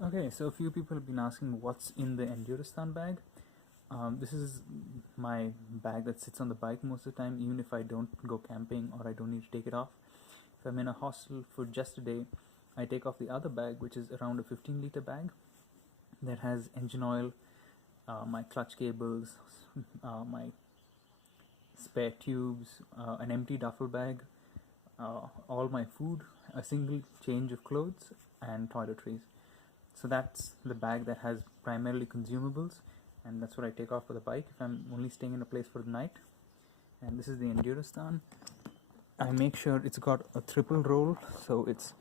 Okay, so a few people have been asking what's in the Enduristan bag. This is my bag that sits on the bike most of the time, even if I don't go camping or I don't need to take it off. If I'm in a hostel for just a day, I take off the other bag, which is around a 15-liter bag that has engine oil, my clutch cables, my spare tubes, an empty duffel bag, all my food, a single change of clothes, and toiletries. So that's the bag that has primarily consumables, and that's what I take off for the bike if I'm only staying in a place for the night. And this is the Enduristan. I make sure it's got a triple roll, so it's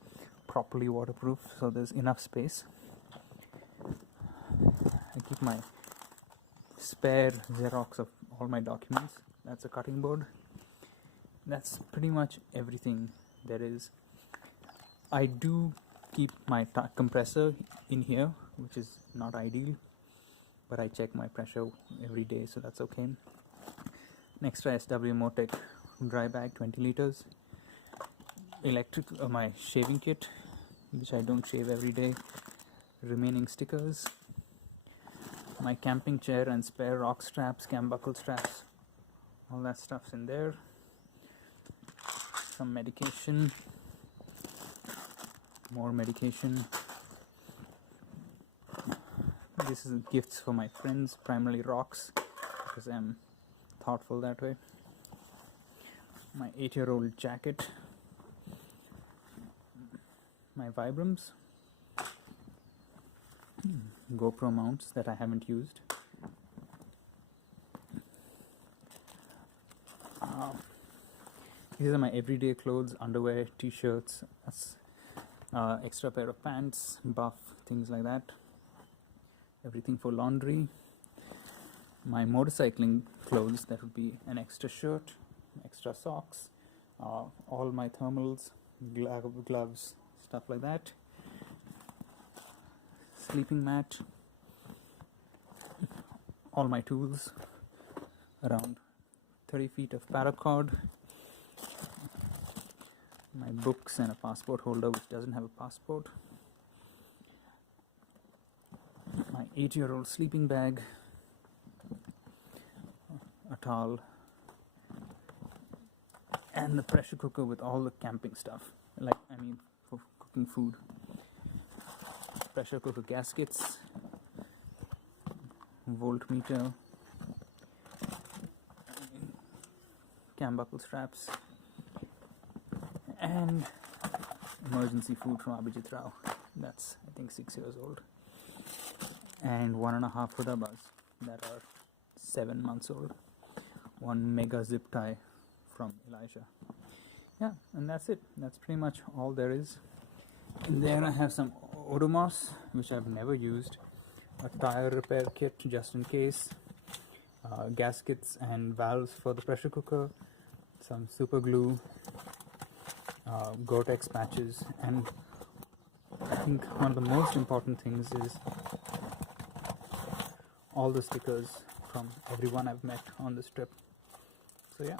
properly waterproof, so there's enough space. I keep my spare Xerox of all my documents. That's a cutting board. That's pretty much everything there is. I do keep my compressor in here, which is not ideal, but I check my pressure every day, so that's okay. An extra SW Motec dry bag, 20 liters. My shaving kit, which I don't shave every day. Remaining stickers. My camping chair and spare rock straps, cam buckle straps. All that stuff's in there. Some medication. More medication. This is gifts for my friends, primarily rocks, because I'm thoughtful that way. My 8-year-old jacket. My Vibrams. GoPro mounts that I haven't used. These are my everyday clothes, underwear, t-shirts, extra pair of pants, buff, things like that. Everything for laundry. My motorcycling clothes, that would be an extra shirt, extra socks, all my thermals, gloves, stuff like that. Sleeping mat, all my tools, around 30 feet of paracord, my books and a passport holder which doesn't have a passport, my 8-year-old sleeping bag, a towel, and the pressure cooker with all the camping stuff, for cooking food. Pressure cooker gaskets, voltmeter, cam buckle straps, and emergency food from Abhijit Rao. That's, I think, 6 years old. And 1.5 hudabas that are 7 months old. One mega zip tie from Elijah. Yeah, and that's it. That's pretty much all there is. And there I have some Odomos, which I've never used. A tire repair kit just in case. Gaskets and valves for the pressure cooker. Some super glue. Gore-Tex patches. And I think one of the most important things is all the stickers from everyone I've met on this trip. So yeah.